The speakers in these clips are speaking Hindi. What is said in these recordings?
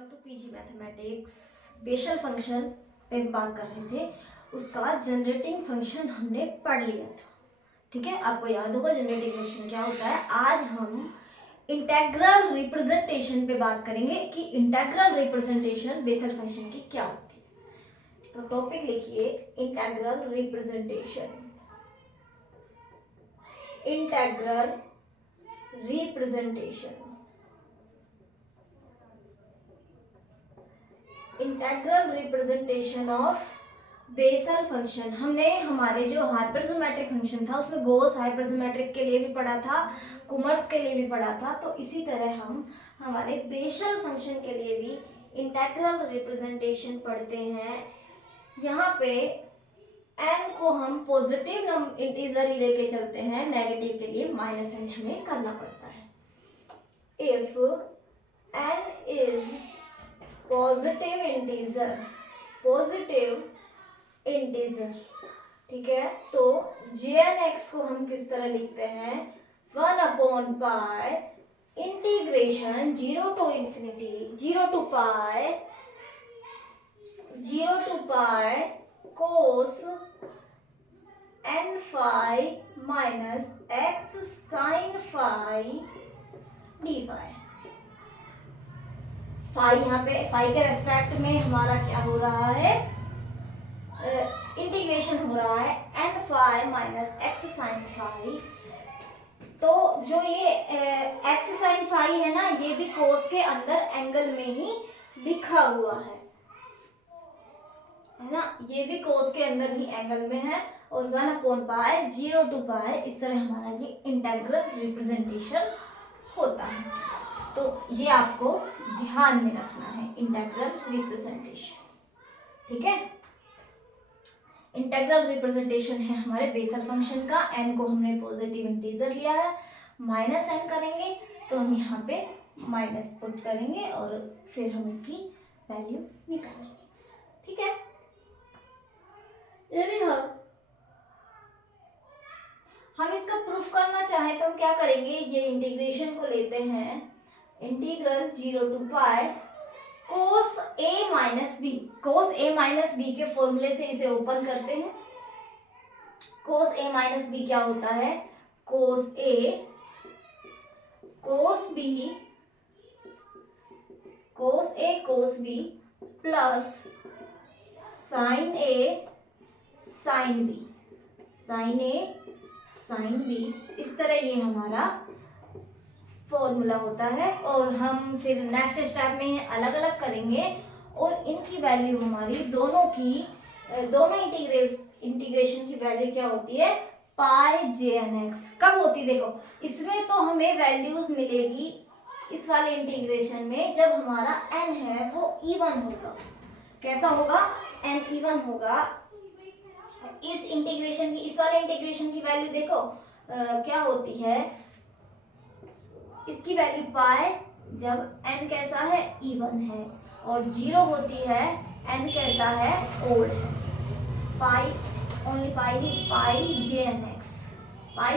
Welcome to PG mathematics. Bessel function पे बात कर रहे थे, उसका जनरेटिंग फंक्शन हमने पढ़ लिया था। ठीक है, आपको याद होगा जनरेटिंग फंक्शन क्या होता है। आज हम इंटेग्रल रिप्रेजेंटेशन पे बात करेंगे कि इंटेग्रल रिप्रेजेंटेशन बेशल फंक्शन की क्या होती है। तो टॉपिक लिखिए integral representation. Integral representation, integral representation of Bessel function. हमने हमारे जो हाइपरजोमेट्रिक फंक्शन था उसमें गोस हाइपरजोमेट्रिक के लिए भी पढ़ा था, कुमर्स के लिए भी पढ़ा था। तो इसी तरह हम हमारे बेसल फंक्शन के लिए भी इंटेग्रल रिप्रेजेंटेशन पढ़ते हैं। यहाँ पे n को हम पॉजिटिव इंटीजर ही लेके चलते हैं, नेगेटिव के लिए -n हमें करना पड़ता है। If n is positive integer, ठीक है, तो jnx को हम किस तरह लिखते हैं, 1/पाई integration 0 to infinity 0 to pi cos n phi minus x sin phi d phi। Phi यहाँ पे फाई के रेस्पेक्ट में हमारा क्या हो रहा है, इंटीग्रेशन हो रहा है n phi minus x sine phi. तो जो ये x साइन फाई है ना, ये भी कोस के अंदर एंगल में ही लिखा हुआ है ना, ये भी कोस के अंदर ही एंगल में है। और 1/पाई 0 to पाई, इस तरह हमारा ये इंटेग्रल रिप्रेजेंटेशन होता है। तो ये आपको ध्यान में रखना है, इंटेग्रल रिप्रेजेंटेशन। ठीक है, इंटेग्रल रिप्रेजेंटेशन है हमारे बेसल फंक्शन का। n को हमने पॉजिटिव इंटीजर लिया है, -n करेंगे तो हम यहाँ पे माइनस पुट करेंगे और फिर हम इसकी वैल्यू निकालेंगे। ठीक है, ये भी हम इसका प्रूफ करना चाहें तो हम क्या करेंगे, ये इंटीग्रेशन को लेते हैं, integral 0 to pi cos a minus b. Cos a minus b के फॉर्मूले से इसे ओपन करते हैं। कोस a माइनस बी क्या होता है, cos a cos b cos b plus sine a sine b, sine a sine b, इस तरह ये हमारा फॉर्मूला होता है। और हम फिर नेक्स्ट स्टेप में इन्हें अलग अलग करेंगे और इनकी वैल्यू हमारी दोनों इंटीग्रेशन की वैल्यू क्या होती है, पाई jnx। कब होती, देखो इसमें तो हमें वैल्यूज मिलेगी इस वाले इंटीग्रेशन में जब हमारा n है वो इवन होगा। कैसा होगा, n इवन होगा। इस इंटीग्रेशन की, इस वाले इंटीग्रेशन की वैल्यू देखो क्या होती है, इसकी वैल्यू पाई जब n कैसा है, इवन है, और 0 होती है n कैसा है, ओड है। पाई ओनली पाई नहीं, पाई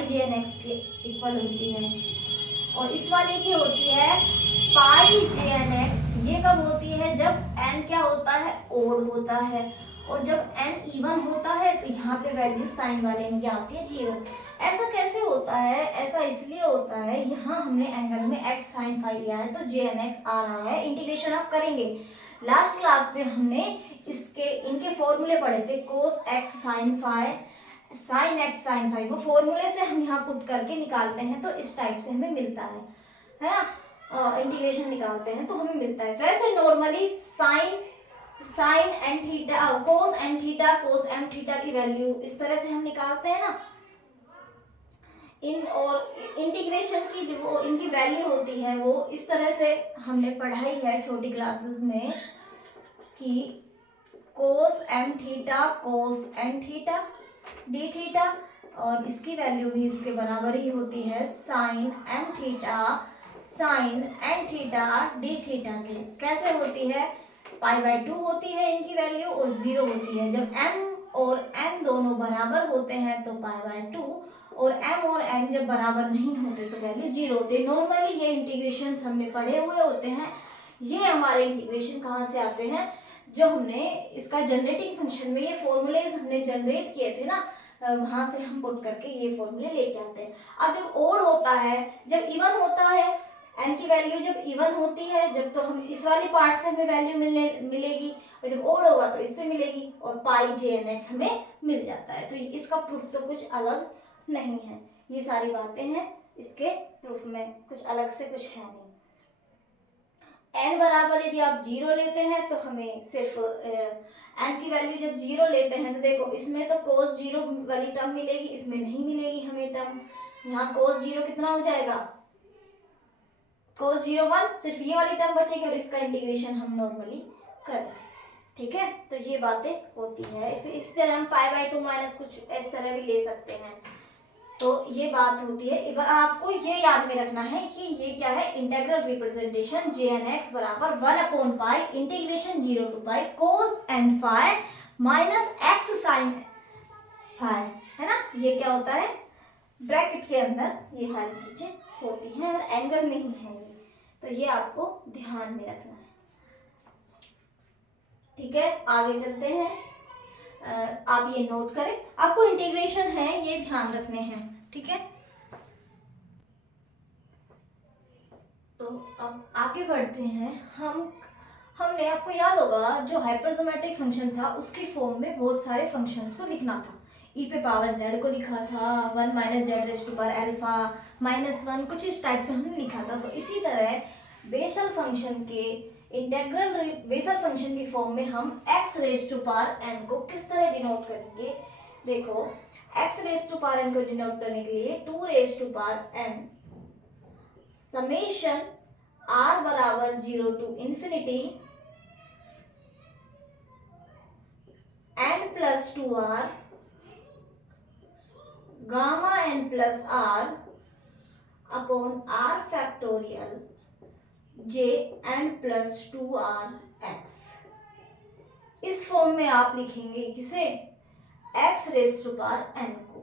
jnx के इक्वल होती है। और इस वाले की होती है पाई jnx। ये कब होती है, जब n क्या होता है, ओड होता है। और जब n इवन होता है तो यहाँ पे वैल्यू साइन वाले में क्या आती है, 0। ऐसा कैसे होता है, ऐसा इसलिए होता है, यहाँ हमने एंगल में x साइन फाई लिया है तो jnx आ रहा है। इंटीग्रेशन आप करेंगे, लास्ट क्लास में हमने इनके फॉर्मूले पढ़े थे, cos x sine phi, sine x sine phi, वो फॉर्मूले से हम यहाँ पुट करके निकालते हैं तो इस टाइप से हमें मिलता है ना, इंटीग्रेशन निकालते हैं तो हमें मिलता है। वैसे normally sine n theta cos m theta की वैल्यू इस तरह से हम निकालते हैं ना। और इंटीग्रेशन की जो वो इनकी वैल्यू होती है वो इस तरह से हमने पढ़ाई है छोटी क्लासेस में कि cos m theta d theta, और इसकी वैल्यू भी इसके बराबर ही होती है sine m theta sine n theta d theta के। कैसे होती है, π/2 होती है इनकी वैल्यू और 0 होती है। जब m और n दोनों बराबर होते हैं तो π/2, और m और n जब बराबर नहीं होते तो वैल्यू 0 होती है। नॉर्मली ये इंटीग्रेशन हमने पढ़े हुए होते हैं, ये हमारे इंटीग्रेशन कहाँ से आते हैं, जो हमने इसका जनरेटिंग फंक्शन में ये फॉर्मूलेज हमने जनरेट किए थे ना, वहां से हम पुट करके ये फॉर्मूले लेके आते हैं। अब जब ओड होता है, जब इवन होता है, एन की वैल्यू जब इवन होती है जब, तो हम इस वाली पार्ट से हमें वैल्यू मिलेगी, और जब ओड होगा तो इससे मिलेगी, और पाई जे एन एक्स हमें मिल जाता है। तो इसका प्रूफ तो कुछ अलग नहीं है, ये सारी बातें हैं इसके प्रूफ में, कुछ अलग से कुछ है नहीं। एन बराबर यदि आप 0 लेते हैं तो हमें सिर्फ एन की वैल्यू जब 0 लेते हैं तो देखो इसमें तो cos 0 वाली टर्म मिलेगी, इसमें नहीं मिलेगी हमें टर्म। यहाँ cos 0 कितना हो जाएगा, cos 0 1, सिर्फ ये वाली टर्म बचेगी और इसका इंटीग्रेशन हम नॉर्मली कर रहे हैं। ठीक है, तो ये बातें होती है। इस तरह हम π/2 माइनस कुछ इस तरह भी ले सकते हैं। तो ये बात होती है। आपको ये याद में रखना है कि ये क्या है, इंटीग्रल रिप्रेजेंटेशन jnx बराबर 1/π integration 0 to π cos n phi minus x sin phi, है ना। ये क्या होता है, ब्रैकेट के अंदर ये सारी चीजें होती हैं, एंगल में ही है ये, तो ये आपको ध्यान में रखना है। ठीक है, आगे चलते हैं। आप ये नोट करें, आपको इंटीग्रेशन है ये ध्यान रखने हैं। ठीक है, तो अब आगे बढ़ते हैं। हमने, आपको याद होगा जो हाइपरजोमेट्रिक फंक्शन था उसकी फॉर्म में बहुत सारे फंक्शंस को लिखना था। e पे पावर z को लिखा था, 1 minus z raise to power alpha -1, कुछ इस टाइप से हमने लिखा था। तो इसी तरह बेसल फंक्शन के इंटीग्रल बेसल फंक्शन की फॉर्म में हम x raise to power n को किस तरह डिनोट करेंगे। देखो, x raise to power n को डिनोट करने के लिए 2 raise to power n summation r बराबर 0 to infinity n plus 2r gamma n plus r upon r factorial j n plus 2r x। इस फॉर्म में आप लिखेंगे किसे, x raise to power n को।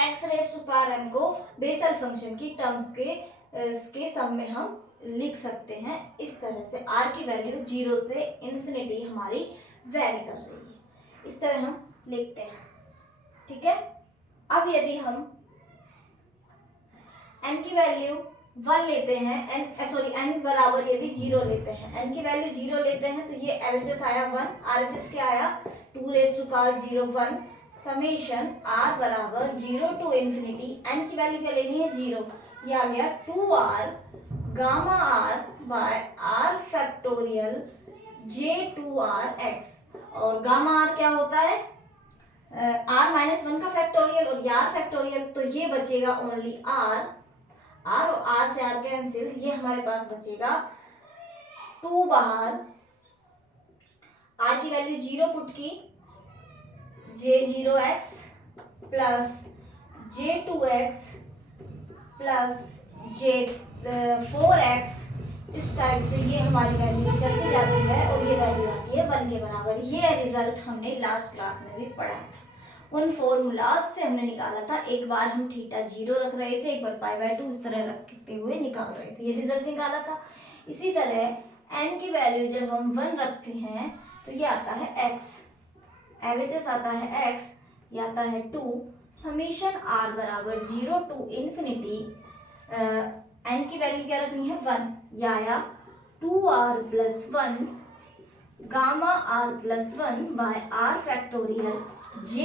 x raise to power n को बेसल फंक्शन की टर्म्स के सम में हम लिख सकते हैं इस तरह से। r की वैल्यू 0 से इन्फिनिटी हमारी वैरी कर रही है, इस तरह हम लिखते हैं। ठीक है, अब यदि हम n की वैल्यू 1 लेते हैं, n बराबर यदि 0 लेते हैं, n की वैल्यू 0 लेते हैं तो ये LHS आया 1, RHS क्या आया 2 raise to power 0 1 summation r बराबर 0 टू इंफिनिटी, n की वैल्यू क्या लेनी है 0, ये आ गया 2r gamma r by r factorial j2rx। और गामा r क्या होता है, r-1 का फैक्टोरियल और r फैक्टोरियल, तो ये बचेगा ओनली r और r से r कैंसिल, ये हमारे पास बचेगा 2 बाहर, r की वैल्यू 0 पुट की, j0x plus j2x plus j4x, इस टाइप से ये हमारी वैल्यू चलती जाती है और ये वैल्यू आती है 1 के बराबर। ये रिजल्ट हमने लास्ट क्लास में भी पढ़ा था, उन फॉर्मूलाज से हमने निकाला था। एक बार हम थीटा 0 रख रहे थे, एक बार π/2 इस तरह रखते हुए निकाल रहे थे, ये रिजल्ट निकाला था। इसी तरह n की वैल्यू जब हम 1 रखते हैं तो ये आता है x, LHS आता है x, ये आता है 2 समेशन r बराबर 0 टू इंफिनिटी, n की वैल्यू क्या रखनी है 1, ये आया 2r plus 1 gamma r plus 1 by r factorial j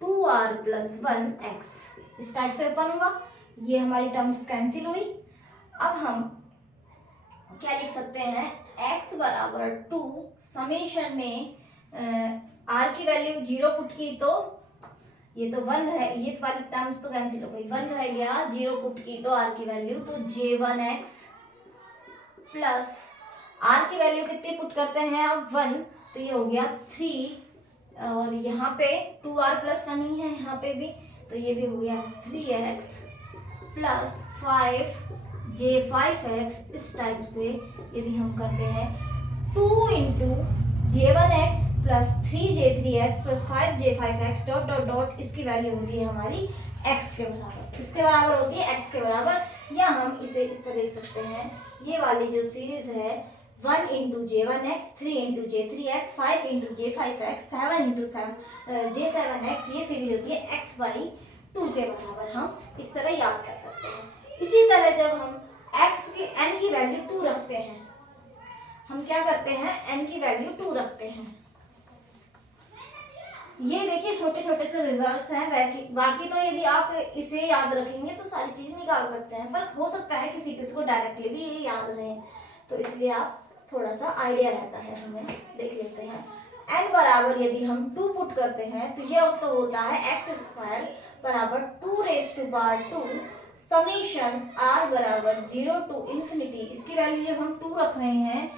2r plus 1x, इस टाइप से ओपन हुआ, ये हमारी टर्म्स कैंसिल हुई। अब हम क्या लिख सकते हैं, x बराबर 2 समेशन में r की वैल्यू 0 पुट की तो ये तो 1 रहे, ये वाली टर्म्स तो कैंसिल हो गई, 1 रह गया, 0 पुट की तो r की वैल्यू तो j1x प्लस r की वैल्यू कितनी पुट करते हैं अब 1, तो ये हो गया 3 और यहाँ पे 2r प्लस 1 ही है यहाँ पे भी, तो ये भी हो गया 3x प्लस 5j5x। इस टाइप से यदि हम करते हैं 2 into j1x plus 3j3x plus 5j5x dot dot dot, इसकी वैल्यू होती है हमारी x के बराबर, इसके बराबर होती है x के बराबर, या हम इसे इस तरह लिख सकते हैं ये वाली जो सीरीज है 1 इंटू जे 1x, 3 इंटू जे 3x, 5 इंटू जे 5x, 7 इंटू जे 7x, ये सीरीज होती है x बाई 2 के बराबर। हम इस तरह याद कर सकते हैं। इसी तरह जब हम x की n की वैल्यू 2 रखते हैं, हम क्या करते हैं, n की वैल्यू 2 रखते हैं। ये देखिए छोटे छोटे से रिजल्ट्स हैं। बाकी तो यदि आप इसे याद रखेंगे तो सारी चीजें निकाल सकते हैं, पर हो सकता है किसी किसी को डायरेक्टली भी ये याद रहे, तो इसलिए आप थोड़ा सा आइडिया रहता है हमें। देख लेते हैं n बराबर यदि हम 2 पुट करते हैं तो ये तो होता है x स्क्वायर बराबर 2 raise to power 2 summation r बराबर 0 टू इन्फिनिटी। इसकी वैल्यू जब हम 2 रख रहे हैं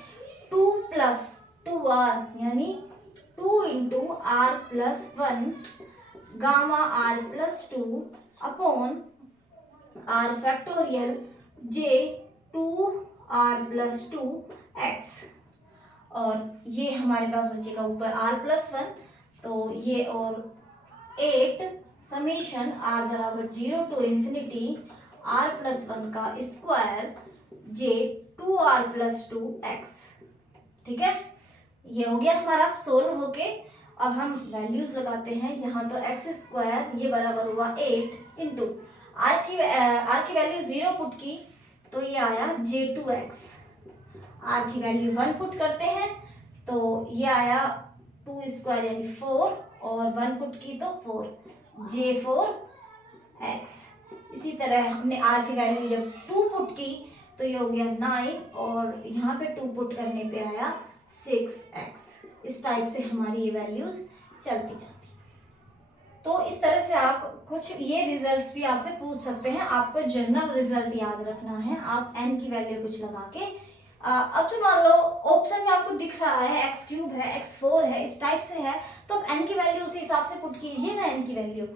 2 प्लस 2r यानी 2 into r plus 1 gamma r plus 2 upon r factorial j 2 r plus 2 x, और ये हमारे पास बचेगा ऊपर आर प्लस 1, तो ये और 8 समेशन आर बराबर 0 टू इन्फिनिटी आर प्लस 1 का square j 2 r plus 2 x. ठीक है, ये हो गया हमारा सोल्व होके। अब हम वैल्यूज लगाते हैं। यहाँ तो एक्स स्क्वायर ये बराबर हुआ 8 इंटू आर की वैल्यू 0 पुट की तो ये आया j2x। आर की वैल्यू 1 पुट करते हैं तो ये आया 2 स्क्वायर यानी 4, और 1 पुट की तो 4 j4x। इसी तरह हमने आर की वैल्यू जब 2 पुट की तो ये हो गया 9, और यहाँ पे 2 पुट करने पे आया 6x। इस टाइप से हमारी ये वैल्यूज चलती जाती। तो इस तरह से आप कुछ ये रिजल्ट्स भी आपसे पूछ सकते हैं। आपको जनरल रिजल्ट याद रखना है। आप n की वैल्यू कुछ लगा के अब जो मान लो ऑप्शन में आपको दिख रहा है x³ है, x4 है, इस टाइप से है, तो अब n की वैल्यू उसी हिसाब से पुट कीजिए ना। n की वैल्यू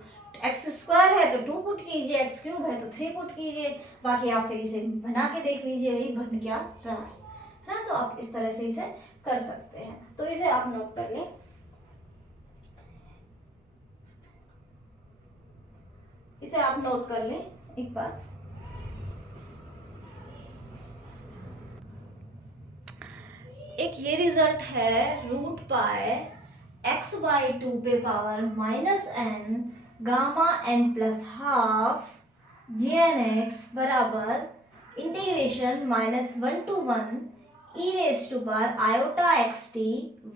x² है तो 2 पुट कीजिए, x³ है तो 3 पुट कीजिए, बाकी आप फिर इसे बना के देख लीजिए वही बन क्या रहा है ना। तो आप इस तरह से इसे कर सकते हैं। तो इसे आप नोट कर लें। इसे आप नोट कर लें एक बार। एक ये रिजल्ट है रूट पाई x बाई 2 पे पावर -n गामा n प्लस हाफ jnx बराबर integration -1 to 1 e raise to power iota xt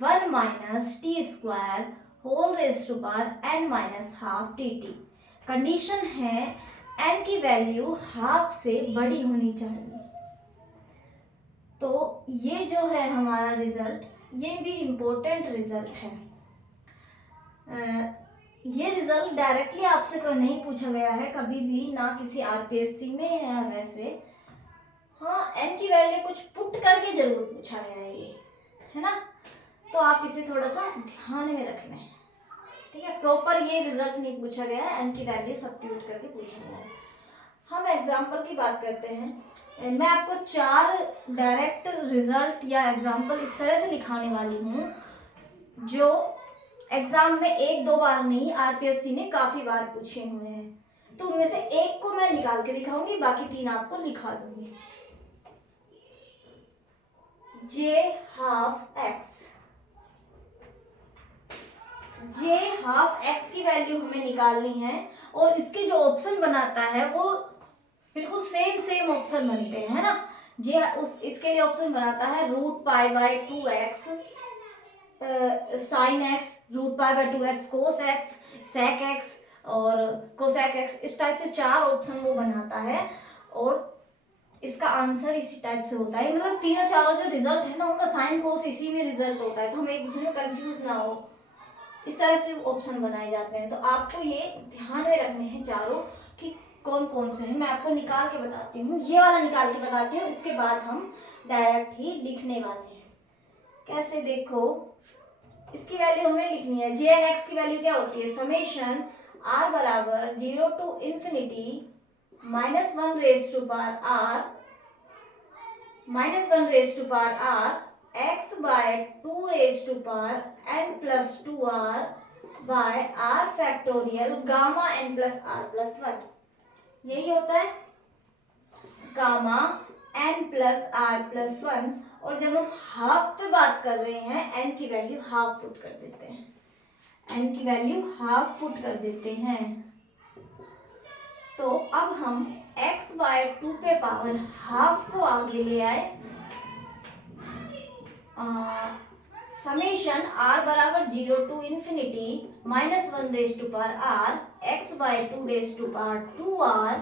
1 minus t square whole raise to power n minus half dt। Condition है n की वैल्यू हाफ से बड़ी होनी चाहिए। तो ये जो है हमारा रिजल्ट, ये भी इम्पोर्टेंट रिजल्ट है। ये रिजल्ट डायरेक्टली आपसे नहीं पूछा गया है कभी भी, ना किसी आरपीएससी में या वैसे। हाँ, n की वैल्यू कुछ पुट करके जरूर पूछा गया है ये, है ना। तो आप इसे थोड़ा सा ध्यान में रख लें। ठीक है, प्रॉपर ये रिजल्ट नहीं पूछा गया है, n की वैल्यू सब्स्टिट्यूट करके पूछा गया है। हम एग्जाम्पल की बात करते हैं। मैं आपको 4 डायरेक्ट रिजल्ट या एग्जाम्पल इस तरह से दिखाने वाली हूँ जो एग्जाम में 1-2 बार नहीं, आरपीएससी ने काफी बार पूछे हुए हैं। तो उनमें से एक को मैं निकाल के दिखाऊंगी, बाकी 3 आपको लिखा दूंगी। j12x की वैल्यू हमें निकालनी है, और इसके जो ऑप्शन बनाता है वो बिल्कुल सेम ऑप्शन बनते हैं, है ना। इसके लिए ऑप्शन बनाता है root pi by 2x sine x, root pi by 2x cos x, sec x और कोसेक x। इस टाइप से 4 ऑप्शन वो बनाता है, और इसका आंसर इसी टाइप से होता है। मतलब तीनों चारों जो रिजल्ट है ना, उनका साइन कोस इसी में रिजल्ट होता है, तो हम एक दूसरे में कंफ्यूज ना हो, इस तरह से ऑप्शन बनाए जाते हैं। तो आपको ये ध्यान में रखने हैं चारों कि कौन कौन से हैं। मैं आपको निकाल के बताती हूँ, ये वाला निकाल के बताती हूँ, इसके बाद हम डायरेक्ट ही लिखने वाले हैं। कैसे, देखो, इसकी वैल्यू हमें लिखनी है। jnx की वैल्यू क्या होती है, समेशन r बराबर 0 to infinity -1 raise to power r x by 2 raise to power n plus 2r by r factorial gamma n plus r plus 1। यही होता है gamma n plus r plus 1, और जब हम हाफ पे बात कर रहे हैं एन की वैल्यू हाफ पुट कर देते हैं, एन की वैल्यू हाफ पुट कर देते हैं। तो अब हम x बाय 2 पे पावर हाफ को आगे ले आए, समेशन r बराबर 0 to infinity minus 1 raise to power r x by 2 raise to power 2r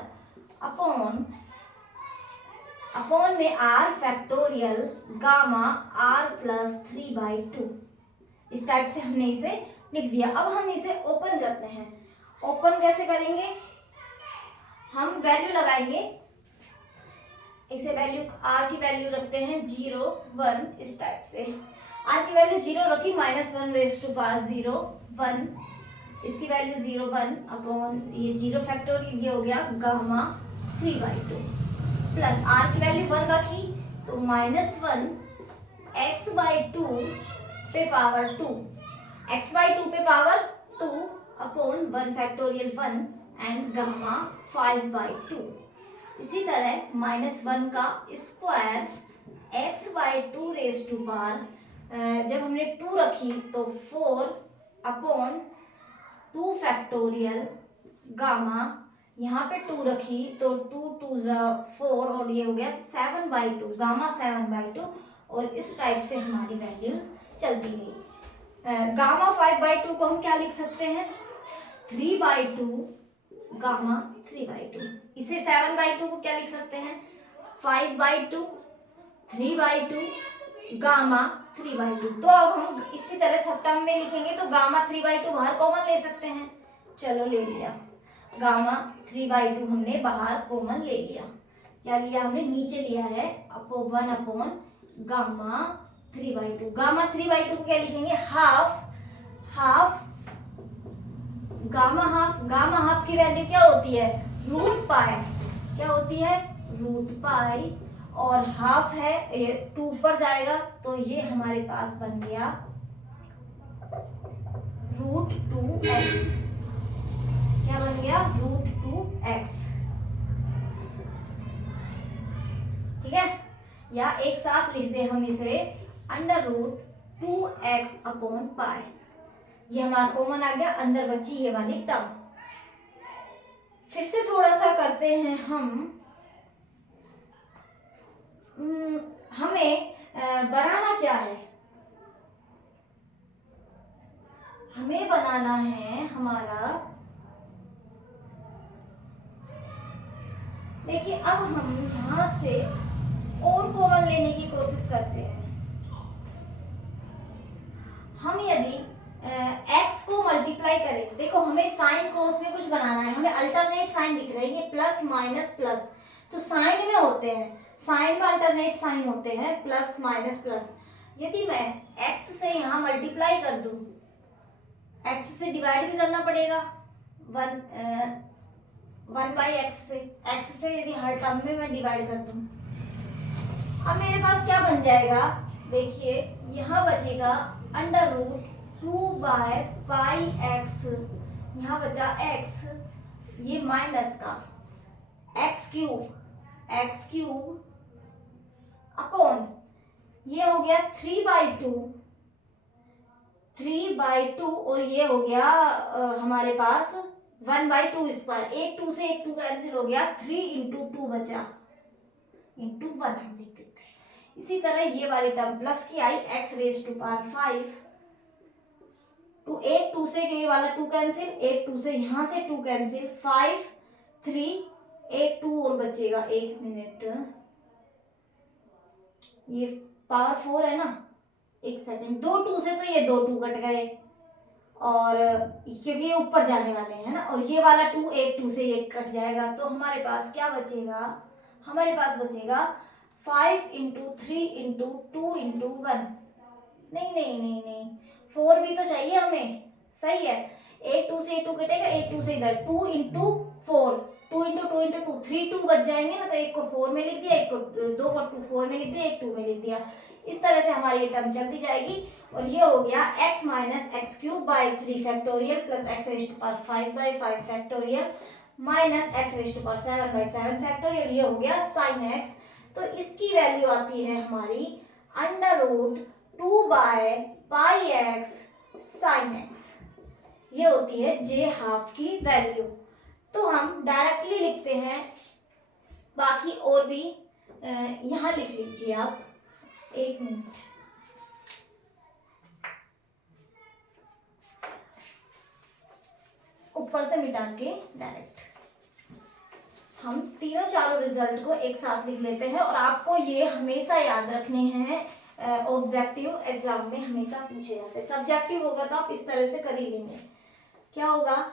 upon में r factorial gamma r plus 3/2। इस टाइप से हमने इसे लिख दिया। अब हम इसे ओपन करते हैं। ओपन कैसे करेंगे? हम वैल्यू लगाएंगे, इसे वैल्यू r की वैल्यू रखते हैं 0 1, इस टाइप से r की वैल्यू 0 रखी, माइनस 1 रेज टू पावर 0 1, इसकी वैल्यू 0 1 अपॉन ये 0 फैक्टोरियल, ये हो गया गामा 3/2, प्लस r की वैल्यू 1 रखी तो माइनस 1 x बाई 2 पे पावर 2, x बाई 2 पे power 2 upon 1 factorial 1 and gamma 5/2। इसी तरह माइनस 1 का square x by 2 raise to power, जब हमने 2 रखी तो 4 अपॉन 2 फैक्टोरियल गामा, यहाँ पे 2 रखी तो 2 2 4 और ये हो गया 7/2 गामा 7/2, और इस टाइप से हमारी वैल्यूज चलती गई। गामा 5/2 को हम क्या लिख सकते हैं? 3/2 गामा 3/2। इसे 7/2 को क्या लिख सकते हैं? 5/2 3/2 गामा 3/2। तो अब हम इसी तरह सब टर्म में लिखेंगे तो गामा 3/2 बाहर कॉमन ले सकते हैं। चलो ले लिया, गामा 3/2 हमने बाहर कॉमन ले लिया। क्या लिया हमने? नीचे लिया है 1 अपॉन गामा 3/2। गामा 3/2 को क्या लिखेंगे? हाफ गामा हाफ की वैल्यू क्या होती है? Root pi. क्या होती है? रूट पाई, और हाफ है ये 2 पर जाएगा तो ये हमारे पास बन गया √2x। क्या बन गया? √2x। ठीक है, या एक साथ लिख दे हम इसे √2x अपॉन पाई। ये हमारा कॉमन आ गया, अंदर बची ये वाली टर्म। फिर से थोड़ा सा करते हैं हम, हमें बनाना क्या है? हमें बनाना है हमारा, देखिए अब हम यहां से और कॉमन लेने की कोशिश करते हैं। हम यदि x को मल्टीप्लाई करें, देखो हमें साइन कोस में कुछ बनाना है, हमें अल्टरनेट साइन दिख रहे हैं, ये प्लस माइनस प्लस तो साइन में होते हैं, साइन में अल्टरनेट साइन होते हैं प्लस माइनस प्लस। यदि मैं x से यहाँ मल्टीप्लाई कर दूं, x से डिवाइड भी करना पड़ेगा 1/x से, x से यदि हर टर्म में मैं डिवाइड कर दूं, अब मेरे पास क्या बन जाएगा? देखिए यहाँ बचेगा √2/πx, यहाँ बचा x, ये माइनस का x क्यूब अपॉन ये हो गया 3/2 और ये हो गया हमारे पास 1/2 स्क्वायर। एक 2 से एक 2 कैंसिल हो गया, 3 × 2 बचा, × 1 हम लिख देते हैं। इसी तरह ये वाली टर्म प्लस की आई x⁵5 टू, एक 2 से ये वाला 2 कैंसिल, एक 2 से यहाँ से 2 कैंसिल, 5 3 एक 2 और बचेगा, 1 मिनट, ये पावर 4 है ना, 1 सेकंड, 2 2 से तो ये 2 2 कट गए, और क्योंकि ये ऊपर जाने वाले हैं ना, और ये वाला 2 एक 2 से ये कट जाएगा, तो हमारे पास क्या बचेगा? हमारे पास बचेगा 5 × 3 × 2 × 1। नहीं 4 भी तो चाहिए हमें, सही है, एक 2 से एक 2 कटेगा, एक 2 से इधर, 2 × 4, 2 × 2 × 2, 3 2 बच जाएंगे ना, तो एक को 4 में लिख दिया, एक को 2 को 4 में लिख दिया, एक 2 में लिख दिया। इस तरह से हमारी ये टर्म चलती जाएगी, और ये हो गया x - x³ 3 factorial plus x⁵5/5 factorial minus x⁵7/7 factorial, ये हो गया sin x। तो इसकी वैल्यू आती है हमारी √2/πx sin x। ये होती है j½ की वैल्यू। तो हम डायरेक्टली लिखते हैं, बाकी और भी यहाँ लिख लीजिए आप, 1 मिनट। ऊपर से मिटा के डायरेक्ट हम तीनों चारों रिजल्ट को एक साथ लिख लेते हैं। और आपको ये हमेशा याद रखने हैं, ऑब्जेक्टिव एग्जाम में हमेशा पूछे जाते हैं। सब्जेक्टिव होगा तो आप इस तरह से कर ही लेंगे। क्या होगा,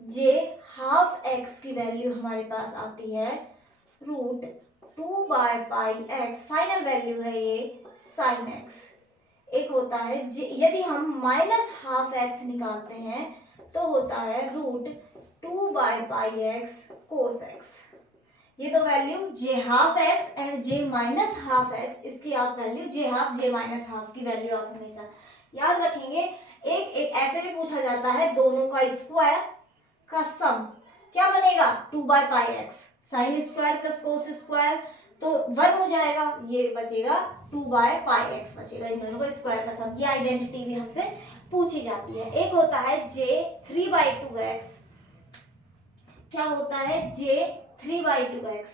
j½ की वैल्यू हमारे पास आती है √2/πx, फाइनल वैल्यू है ये sin x। एक होता है यदि हम -12x निकालते हैं तो होता है √2/πx cos x। ये तो वैल्यू j½ एंड j−12x, इसकी आप वैल्यू j½ j−12 की वैल्यू आप हमेशा याद रखेंगे। एक ऐसे भी पूछा जाता है, दोनों का स्क्वायर का सम क्या बनेगा, 2/πx, sine square plus cos square तो 1 हो जाएगा, ये बचेगा 2/πx बचेगा। इन दोनों का स्क्वायर का सम, ये आइडेंटिटी भी हमसे पूछी जाती है। एक होता है j3/2x, क्या होता है j3/2x,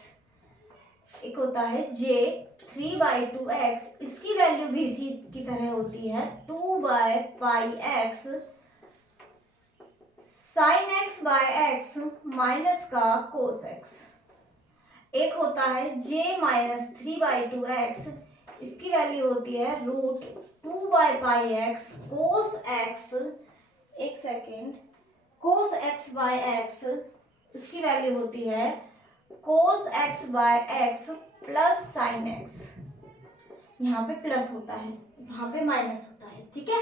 एक होता है j3/2x, इसकी वैल्यू भी इसी की तरह होती है 2/πx sin x/x माइनस का cos x। एक होता है j−3/2x, इसकी वैल्यू होती है √2/πx cos x, एक सेकेंड, cos x/x, इसकी वैल्यू होती है cos x/x plus sin x। यहाँ पे प्लस होता है, यहाँ पे माइनस होता है, ठीक है।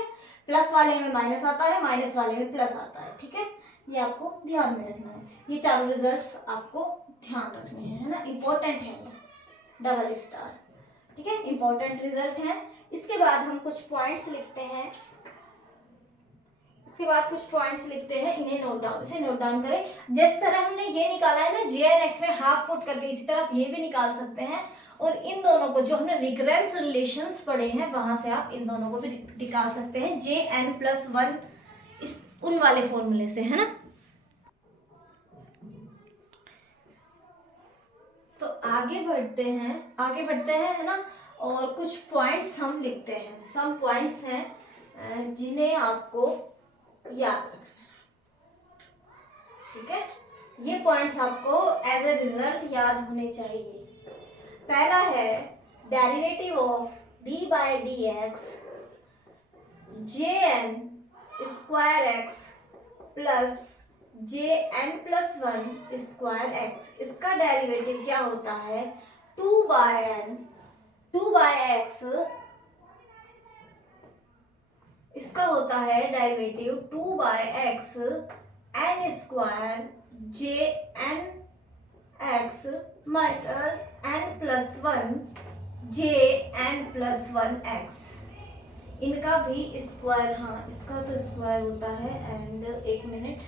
प्लस वाले में माइनस आता है, माइनस वाले में प्लस आता है, ठीक है। ये आपको ध्यान में रखना है। ये चारों रिजल्ट्स आपको ध्यान रखने हैं, है ना, इंपॉर्टेंट है ये, डबल स्टार, ठीक है, इंपॉर्टेंट रिजल्ट है। इसके बाद हम कुछ पॉइंट्स लिखते हैं, इन्हें नोट डाउन, इसे नोट डाउन करें। जिस तरह हमने ये निकाला है ना jn x में हाफ पुट करके, इसी तरह आप ये भी निकाल सकते हैं। और इन दोनों को जो हमने रिकरेंस रिलेशंस पढ़े हैं वहां से आप इन दोनों को भी निकाल सकते हैं, jn+1 इस उन वाले फॉर्मूले से, है ना। तो आगे बढ़ते हैं, है ना। और कुछ पॉइंट्स हम लिखते हैं, सम पॉइंट्स हैं जिन्हें आपको याद रखना है, ठीक है। ये पॉइंट्स आपको एज ए रिजल्ट याद होने चाहिए। पहला है derivative of d/dx jn² x plus jn+1² x, इसका डेरिवेटिव क्या होता है 2/x, इसका होता है derivative 2/x n² jnx minus n+1 jn+1x। इनका भी स्क्वायर, हाँ इसका तो स्क्वायर होता है, एंड एक मिनट,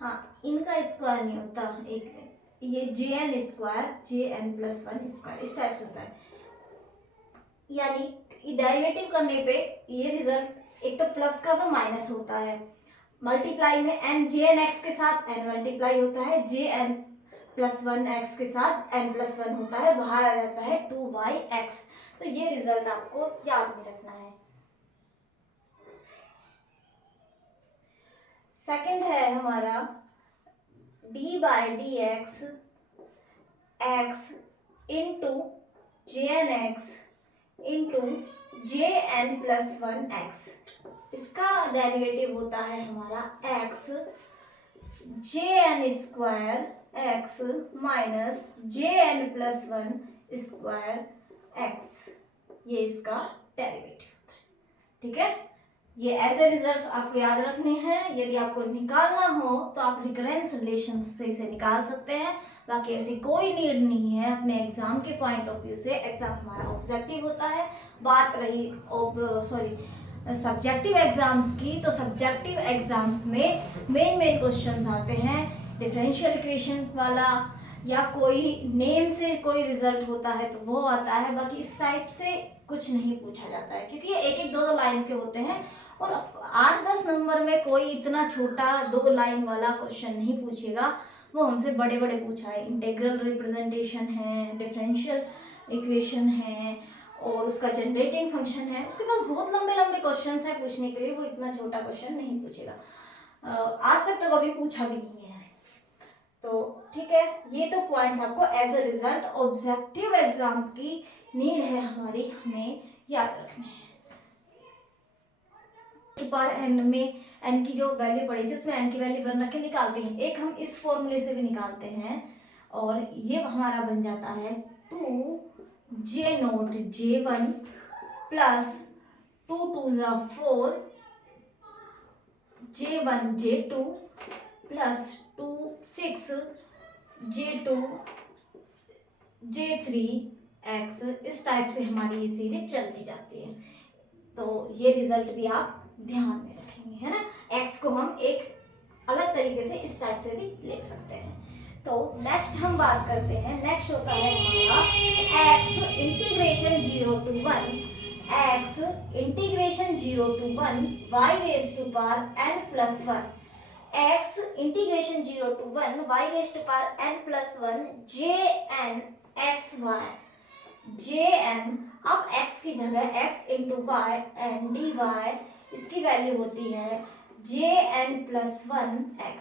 हाँ इनका स्क्वायर नहीं होता, एक मिनट, ये jn² jn+1² इस टाइप से होता है। यानी डेरिवेटिव करने पे ये रिजल्ट, एक तो प्लस का तो माइनस होता है, मल्टीप्लाई में n jnx के साथ n मल्टीप्लाई होता है, jn+1x के साथ n+1 होता है, बाहर आ जाता है 2/x। तो ये रिजल्ट आपको याद में रखना है। सेकंड है हमारा d/dx x into jnx into jn+1x, इसका डेरिवेटिव होता है हमारा x jn² x minus jn+1² x, ये इसका डेरिवेटिव होता है, ठीक है। ये ऐसे रिजल्ट्स आपको याद रखने हैं। यदि आपको निकालना हो तो आप रिकरेंस रिलेशन से इसे निकाल सकते हैं, बाकी ऐसी कोई नीड नहीं है अपने एग्जाम के पॉइंट ऑफ व्यू से। एग्जाम हमारा ऑब्जेक्टिव होता है। बात रही सब्जेक्टिव एग्जाम्स की, तो सब्जेक्टिव एग्जाम्स में मेन क्वेश्चंस आते हैं डिफरेंशियल इक्वेशन वाला या कोई नेम से कोई रिजल्ट होता है तो वो आता है। बाकी इस टाइप से कुछ नहीं पूछा जाता है क्योंकि ये एक एक दो दो लाइन के होते हैं और 8-10 नंबर में कोई इतना छोटा 2 लाइन वाला क्वेश्चन नहीं पूछेगा। वो हमसे बड़े बड़े पूछा है, इंटीग्रल रिप्रेजेंटेशन है, डिफरेंशियल इक्वेशन है और उसका जनरेटिंग फंक्शन है। उसके पास बहुत लंबे लंबे क्वेश्चन है पूछने के लिए, वो इतना छोटा क्वेश्चन नहीं पूछेगा। आज तक तो कभी पूछा भी नहीं है। तो ठीक है, ये तो पॉइंट्स आपको as a result objective exam की नीड है हमारी, हमें याद रखनी है। पर एन में एन की जो वैल्यू पड़ी थी उसमें एन की वैल्यू 1 रख के निकालते हैं। एक हम इस फॉर्मूले से भी निकालते हैं और ये हमारा बन जाता है 2J0 J1 plus 2 2 4 J1 J2 plus 2 6 J2 J3 X। इस टाइप से हमारी ये सीरीज चलती जाती है। तो ये रिजल्ट भी आप ध्यान में रखेंगे, है ना। x को हम एक अलग तरीके से इस टाइप से भी लिख सकते हैं। तो नेक्स्ट हम बात करते हैं, नेक्स्ट होता है हमारा x integration 0 to 1 x integration 0 to 1 y raise to power n plus 1 x integration 0 to 1 y raise to power n plus 1 jn xy jn। अब x की जगह x into y and d y, इसकी वैल्यू होती है jn प्लस 1 x।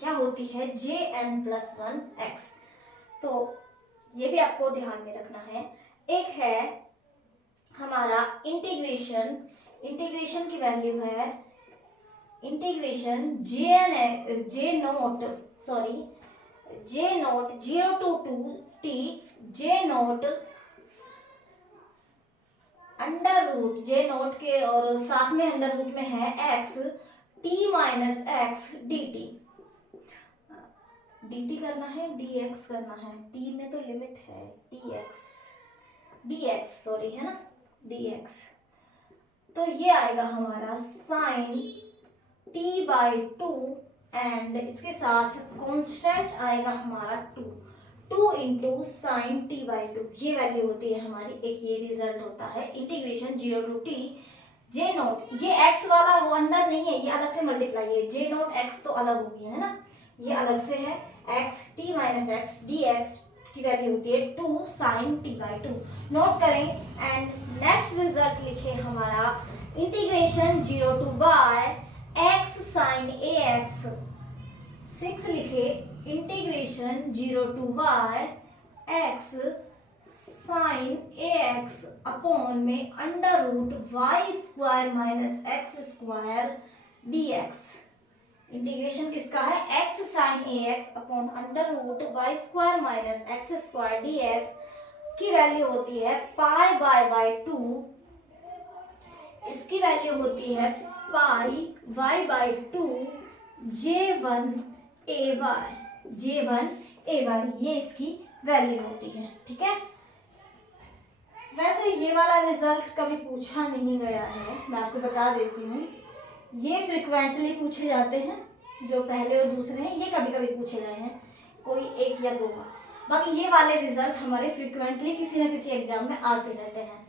क्या होती है? jn plus 1 x। तो ये भी आपको ध्यान में रखना है। एक है हमारा इंटीग्रेशन, इंटीग्रेशन की वैल्यू है integration j naught 0 to 2t j naught under root j naught के और साथ में अंडर रूट में है x t minus x D T करना है, dx करना है। t में तो लिमिट है, dx सॉरी है ना, dx। तो ये आएगा हमारा साइन t/2 एंड इसके साथ कांस्टेंट आएगा हमारा 2 इंटू साइन t/2। ये वैल्यू होती है हमारी, एक ये रिजल्ट होता है integration 0 to t J note. ये x वाला वो अंदर नहीं है, ये अलग से मल्टीप्लाई है। जे नोट x तो अलग हो गया है ना, ये अलग से है। x t minus x dx की वैल्यू होती है 2 साइन t/2। नोट करें एंड नेक्स्ट रिजल्ट लिखे हमारा integration 0 to y x sine ax। 6 लिखे integration 0 to y x sine ax upon में under root y square minus x square dx। Integration किसका है? x sine ax upon under root y square minus x square dx की वैल्यू होती है π/2। इसकी वैल्यू होती है π/2 j1ay, ये इसकी वैल्यू होती है। ठीक है, वैसे ये वाला रिजल्ट कभी पूछा नहीं गया है, मैं आपको बता देती हूँ। ये फ्रिक्वेंटली पूछे जाते हैं, जो पहले और दूसरे हैं ये कभी कभी पूछे गए हैं, कोई 1 या 2 बार। बाकी ये वाले रिजल्ट हमारे फ्रिक्वेंटली किसी न किसी एग्जाम में आते रहते हैं।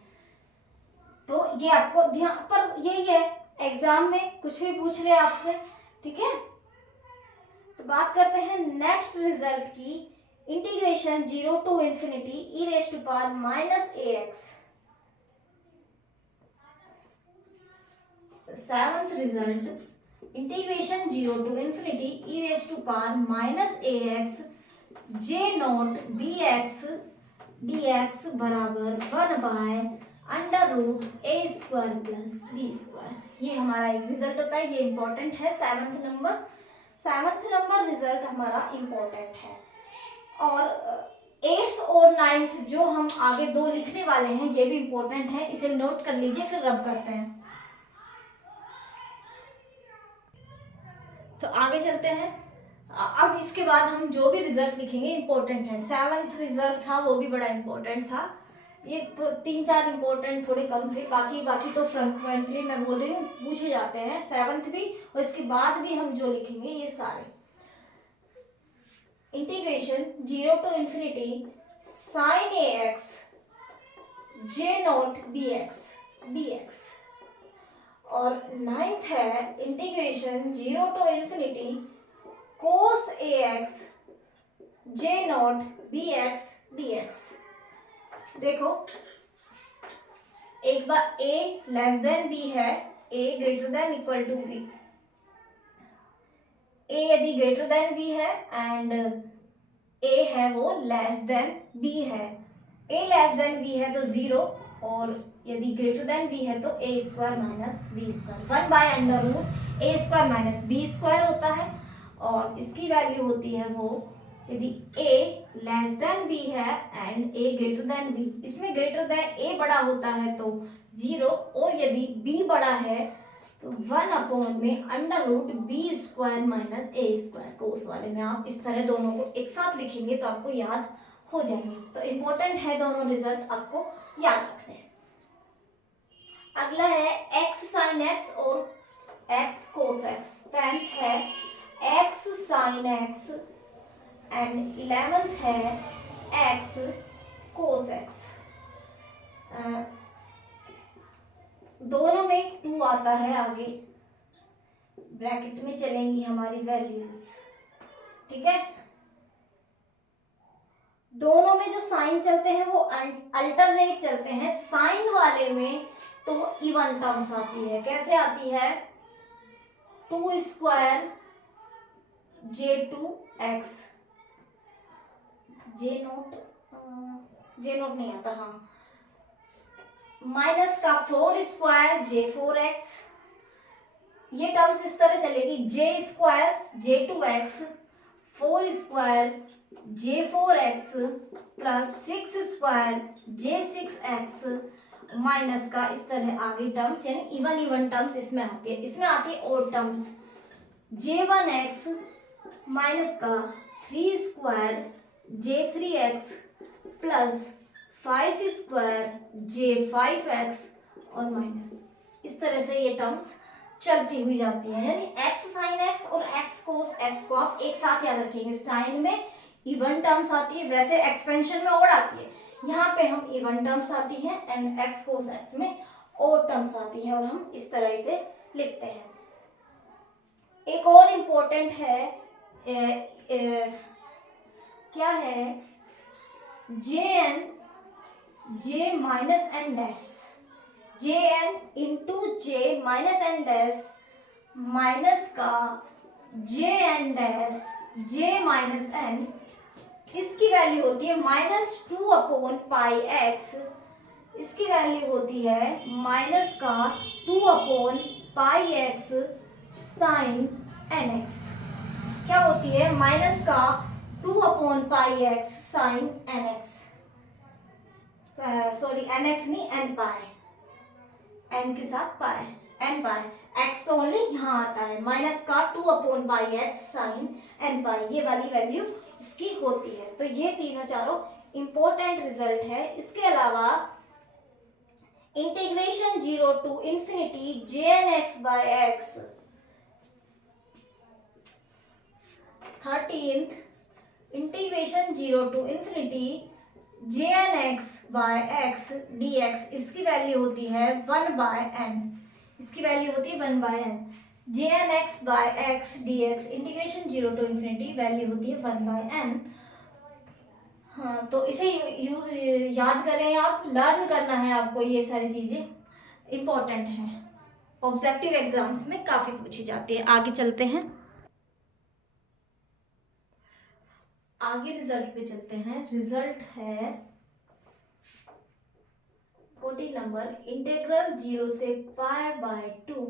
तो ये आपको ध्यान, पर यही है एग्जाम में कुछ भी पूछ ले आपसे। ठीक है, तो बात करते हैं नेक्स्ट रिजल्ट की, integration 0 to infinity e raised to power minus ax। 7th result integration 0 to infinity e raised to power minus ax j note bx dx बराबर 1/√a² प्लस b²। ये हमारा एक रिजल्ट होता है, ये इंपॉर्टेंट है। 7th नंबर रिजल्ट हमारा इंपॉर्टेंट है। और 8th और 9th जो हम आगे 2 लिखने वाले हैं ये भी इंपॉर्टेंट है, इसे नोट कर लीजिए, फिर रब करते हैं। तो आगे चलते हैं। अब इसके बाद हम जो भी रिजल्ट लिखेंगे इंपॉर्टेंट है। 7th रिजल्ट था वो भी बड़ा इंपॉर्टेंट था। ये तो 3-4 इंपॉर्टेंट थोड़े कम थे, बाकी तो फ्रिक्वेंटली मैं बोल रही हूँ पूछे जाते हैं। 7th भी और इसके बाद भी हम जो लिखेंगे ये सारे। Integration 0 to infinity sin ax j naught bx dx। और 9th है integration 0 to infinity cos ax j naught bx dx। देखो एक बार a लेस देन b है, a greater than equal to b, a यदि ग्रेटर देन b है एंड a है वो लेस देन b है, a लेस देन b है तो 0 और यदि ग्रेटर देन b है तो a square minus b square, 1 by under root a square minus b square होता है। और इसकी वैल्यू होती है वो यदि a लेस देन b है and a greater than b, इसमें ग्रेटर देन a बड़ा होता है तो 0 और यदि b बड़ा है तो 1 अपॉन में under root b square minus a square. Cos वाले में आप इस तरह दोनों को एक साथ लिखेंगे तो आपको याद हो जाएंगे। तो इम्पोर्टेंट है दोनों रिजल्ट आपको याद रखने हैं। अगला है x साइन x और x कोस x। 10th है x sign x and 11th है x कोस x। दोनों में 2 आता है आगे, ब्रैकेट में चलेंगी हमारी वैल्यूज, ठीक है। दोनों में जो साइन चलते हैं वो अल्टरनेट चलते हैं। साइन वाले में तो इवन टर्म्स आती है, कैसे आती है, 2 स्क्वायर j2x, जे नोट नहीं आता, हाँ, माइनस का 4 स्क्वायर j4x। ये टर्म्स इस तरह चलेगी, j square j2x, 4 square j4x plus 6 square j6x minus का इस तरह आगे टर्म्स, यानी इवन टर्म्स इसमें आती है। इसमें आती है ओड टर्म्स, j1x माइनस का 3 square j3x plus 5 square j5x और माइनस, इस तरह से ये टर्म्स चलती हुई जाती है। यानी x साइन x और x कोस x को आप एक साथ याद रखेंगे। साइन में इवन टर्म्स आती है, वैसे एक्सपेंशन में ओड आती है, यहाँ पे हम इवन टर्म्स आती है एंड x कोस x में ओड टर्म्स आती है और हम इस तरह से लिखते हैं। एक और इम्पोर्टेंट है क्या है, j minus n dash, jn into j minus n dash minus का jn dash j minus n, इसकी वैल्यू होती है -2 अपॉन पाई x, इसकी वैल्यू होती है माइनस का 2 upon pi x sine nx। क्या होती है, माइनस का 2 upon pi x sine nx, sorry nx नहीं n पाई, n के साथ पाई, n पाई, x तो ओनली यहाँ आता है, माइनस का 2 upon pi x sine n pi, ये वाली वैल्यू इसकी होती है। तो ये तीनों चारों इंपॉर्टेंट रिजल्ट है। इसके अलावा integration 0 to infinity jnx by x, 13th integration 0 to infinity jnx by x dx, इसकी वैल्यू होती है 1 बाय n, इसकी वैल्यू होती है 1 by n। jnx by x dx integration 0 to infinity value होती है 1 बाय n। हाँ, तो इसे याद करें, आप लर्न करना है आपको, ये सारी चीज़ें इम्पोर्टेंट हैं, ऑब्जेक्टिव एग्जाम्स में काफ़ी पूछी जाती है। आगे चलते हैं, आगे रिजल्ट पे चलते हैं। रिजल्ट है 14 नंबर, इंटेग्रल 0 से pi by 2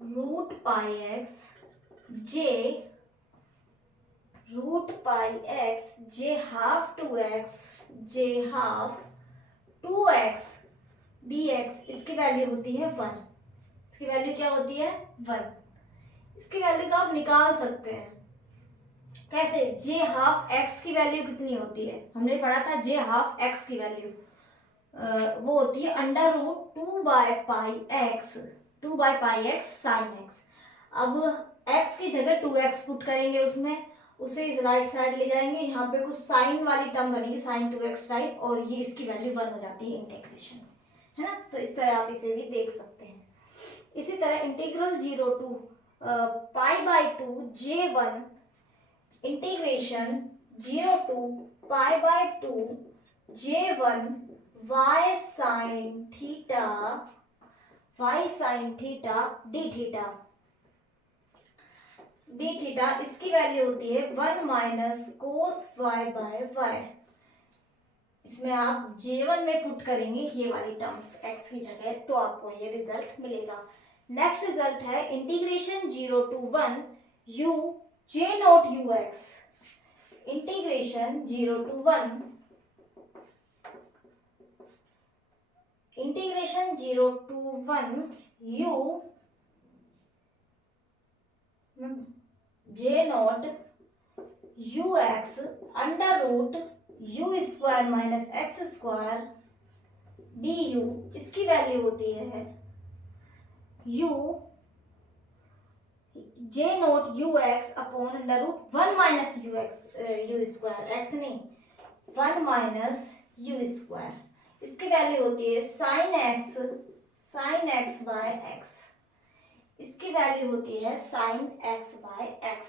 root pi x j root pi x j half 2x j half 2x dx, इसकी वैल्यू होती है 1। इसकी वैल्यू क्या होती है, 1। इसकी वैल्यू तो आप निकाल सकते हैं, कैसे, जे हाफ x की वैल्यू कितनी होती है, हमने पढ़ा था जे हाफ x की वैल्यू वो होती है under root 2 by pi x sine x। अब x की जगह 2x पुट करेंगे उसमें उसे इस राइट साइड ले जाएंगे, यहाँ पे कुछ साइन वाली टर्म बनेगी, sin 2x टाइप, और ये इसकी वैल्यू 1 हो जाती है इंटीग्रेशन, है ना। तो इस तरह आप इसे भी देख सकते हैं। इसी तरह integral 0 to π/2 j1 integration 0 to π/2 j1 y sin theta d theta, इसकी वैल्यू होती है 1 माइनस कोस y/y। इसमें आप J1 में पुट करेंगे ये वाली टर्म्स x की जगह, तो आपको ये रिजल्ट मिलेगा। नेक्स्ट रिजल्ट है integration 0 to 1 u j naught ux, integration 0 to 1 u j naught ux under root u square minus x square du, इसकी वैल्यू होती है u j naught ux upon under root 1 minus u square, x नहीं 1 माइनस u स्क्वायर, इसकी वैल्यू होती है sin x बाय x, इसकी वैल्यू होती है sin x बाय x।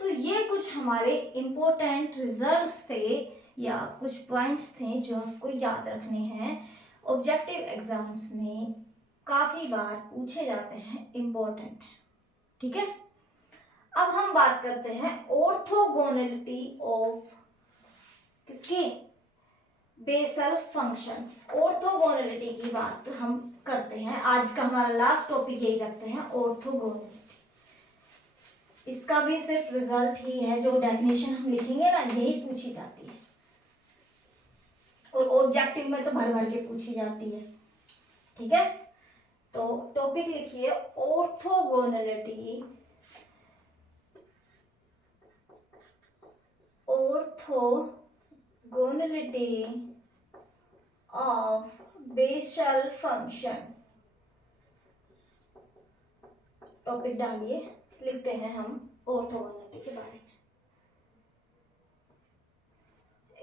तो ये कुछ हमारे इम्पोर्टेंट रिजल्ट्स थे या कुछ पॉइंट्स थे जो आपको याद रखने हैं, ऑब्जेक्टिव एग्जाम्स में काफ़ी बार पूछे जाते हैं, इम्पोर्टेंट है, ठीक है। अब हम बात करते हैं ऑर्थोगोनलिटी ऑफ किसकी, बेसल फंक्शन। ऑर्थोगोनलिटी की बात हम करते हैं, आज का हमारा लास्ट टॉपिक यही रखते हैं, ऑर्थोगोनलिटी। इसका भी सिर्फ रिजल्ट ही है, जो डेफिनेशन हम लिखेंगे ना यही पूछी जाती है, और ऑब्जेक्टिव में तो भर भर के पूछी जाती है, ठीक है। तो टॉपिक लिखिए orthogonality of Bessel function. Topic डालिए, लिखते हैं हम ऑर्थोगोनलिटी के बारे में।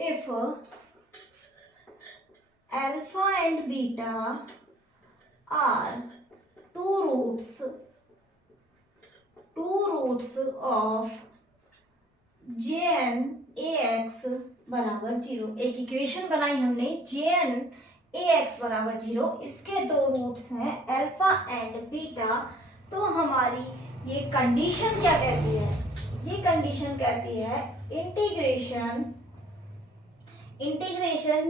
If alpha and beta are two roots of jn ax बराबर 0। एक इक्वेशन बनाई हमने jn ax बराबर 0, इसके दो रूट्स हैं अल्फा एंड बीटा। तो हमारी ये कंडीशन क्या कहती है, ये कंडीशन कहती है integration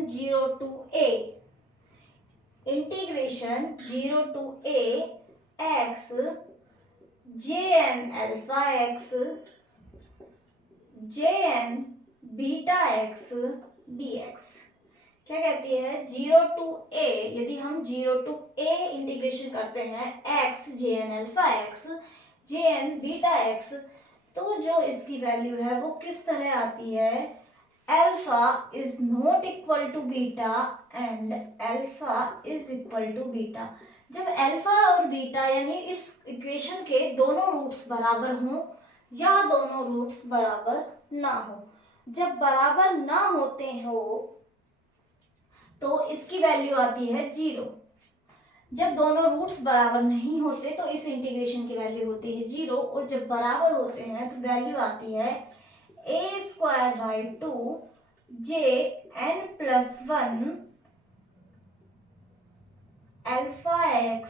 0 to a x jn alpha x jn beta x dx। क्या कहती है, 0 टू a, यदि हम 0 टू a इंटीग्रेशन करते हैं x jn alpha x jn beta x, तो जो इसकी वैल्यू है वो किस तरह आती है, alpha is not equal to beta and alpha is equal to beta. जब अल्फा और बीटा यानी इस इक्वेशन के दोनों रूट्स बराबर हों या दोनों रूट्स बराबर ना हो, जब बराबर ना होते हो तो इसकी वैल्यू आती है 0। जब दोनों रूट्स बराबर नहीं होते तो इस इंटीग्रेशन की वैल्यू होती है 0, और जब बराबर होते हैं तो वैल्यू आती है a² / 2 jn+1 अल्फा x,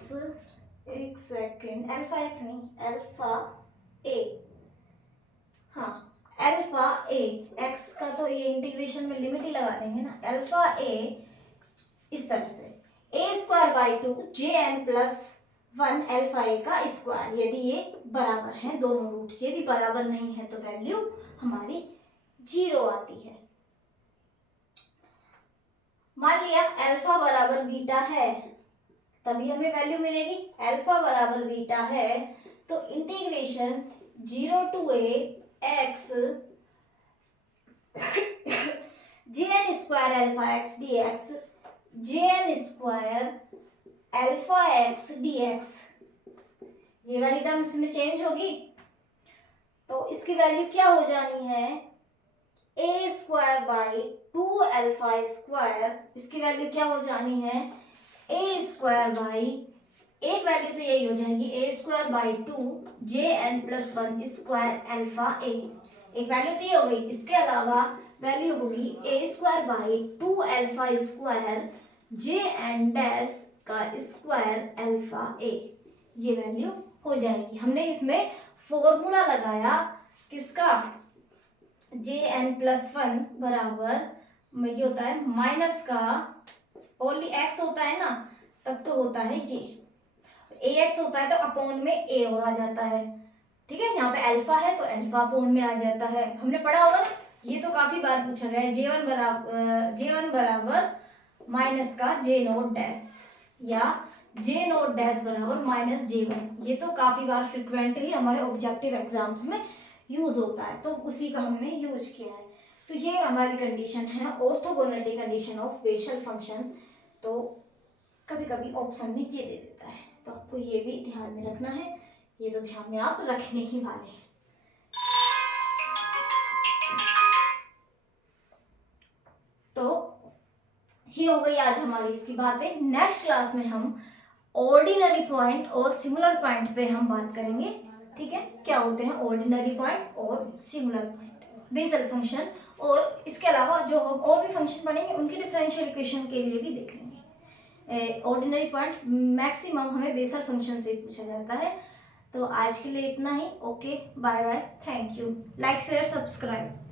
एक सेकेंड, अल्फा x नहीं अल्फा a, हाँ अल्फा a, x का तो ये इंटीग्रेशन में लिमिट ही लगा देंगे ना, अल्फा a इस तरह से a² / 2 jn+1 अल्फा a का स्क्वायर, यदि ये बराबर हैं दोनों रूट्स, यदि बराबर नहीं है तो वैल्यू हमारी 0 आती है। मान लिया अल्फा बराबर बीटा है, तभी हमें वैल्यू मिलेगी, अल्फा बराबर बीटा है, तो integration 0 to a x jn² alpha x dx jn² alpha x dx, ये वाली टर्म इसमें चेंज होगी, तो इसकी वैल्यू क्या हो जानी है, a square by 2 alpha square, इसकी वैल्यू क्या हो जानी है, ए स्क्वायर बाई, एक वैल्यू तो यही हो जाएगी, a square by 2 J N plus 1 square alpha a, एक वैल्यू तो ये हो गई। इसके अलावा वैल्यू होगी a square by 2 alpha square J N dash का स्क्वायर अल्फा ए, ये वैल्यू हो जाएगी। हमने इसमें फॉर्मूला लगाया किसका, जे एन प्लस 1 बराबर ये होता है माइनस का, ओनली एक्स होता है ना तब तो होता है ये, ए एक्स होता है तो अपॉन में ए और आ जाता है, ठीक है। यहाँ पे अल्फा है तो अल्फा अपॉन में आ जाता है, हमने पढ़ा होगा ना, ये तो काफी बार पूछा गया है। जे वन बराबर माइनस का जे नोट डैश या जे नोट डैश बराबर माइनस जे वन, ये तो काफी बार फ्रिक्वेंटली हमारे ऑब्जेक्टिव एग्जाम्स में यूज होता है, तो उसी का हमने यूज किया है। तो ये हमारी कंडीशन है orthogonality condition of Bessel function. तो कभी कभी ऑप्शन में ये दे देता है, तो आपको ये भी ध्यान में रखना है, ये तो ध्यान में आप रखने ही वाले हैं। तो ये हो गई आज हमारी इसकी बातें। नेक्स्ट क्लास में हम ऑर्डिनरी पॉइंट और सिंगुलर पॉइंट पे हम बात करेंगे, ठीक है, क्या होते हैं ऑर्डिनरी पॉइंट और सिंगुलर पॉइंट, बेसल फंक्शन, और इसके अलावा जो हम और भी फंक्शन पढ़ेंगे उनकी डिफरेंशियल इक्वेशन के लिए भी देख लेंगे। ऑर्डिनरी पॉइंट मैक्सिमम हमें बेसल फंक्शन से पूछा जाता है। तो आज के लिए इतना ही, okay, bye bye, thank you, like share subscribe.